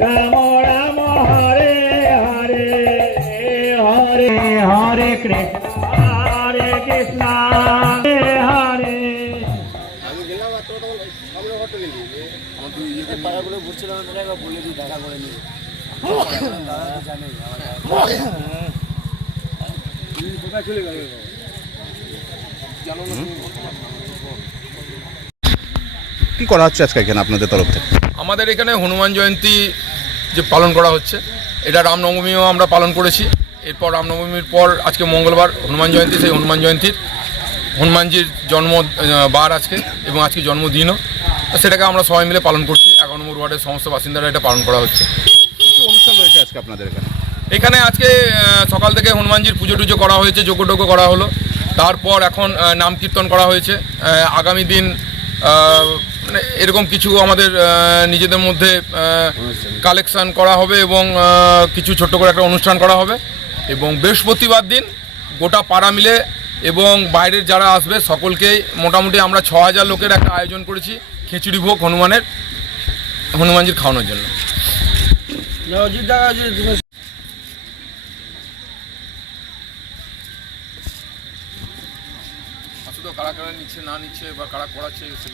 রাম রাম হরে হরে হরে কৃষ্ণ হরে দেখা করে কি করা হচ্ছে আজকে এখানে আপনাদের তরফ থেকে? আমাদের এখানে হনুমান জয়ন্তী যে পালন করা হচ্ছে এটা রামনবমীও আমরা পালন করেছি। এরপর রামনবমীর পর আজকে মঙ্গলবার হনুমান জয়ন্তী সেই হনুমান জয়ন্তীর হনুমানজির জন্ম বার আজকে এবং আজকে জন্মদিনও। সেটাকে আমরা সবাই মিলে পালন করছি। এগারো নম্বর ওয়ার্ডের সমস্ত বাসিন্দারা এটা পালন করা হচ্ছে। অনুষ্ঠান রয়েছে আজকে আপনাদের এখানে? এখানে আজকে সকাল থেকে হনুমানজির পুজো টুজো করা হয়েছে যোগ্য করা হলো। তারপর এখন নাম কীর্তন করা হয়েছে। আগামী দিন এরকম কিছু আমাদের নিজেদের মধ্যে কালেকশন করা হবে এবং কিছু ছোট্ট করে একটা অনুষ্ঠান করা হবে। এবং বৃহস্পতিবার দিন গোটা পাড়া মিলে এবং বাইরের যারা আসবে সকলকেই মোটামুটি আমরা ছ হাজার লোকের একটা আয়োজন করেছি খিচুড়ি ভোগ হনুমানের হনুমানজির খাওয়ানোর জন্য। শুধু কারা কারা নিচ্ছে না নিচ্ছে বা কারা করাচ্ছে সেগুলো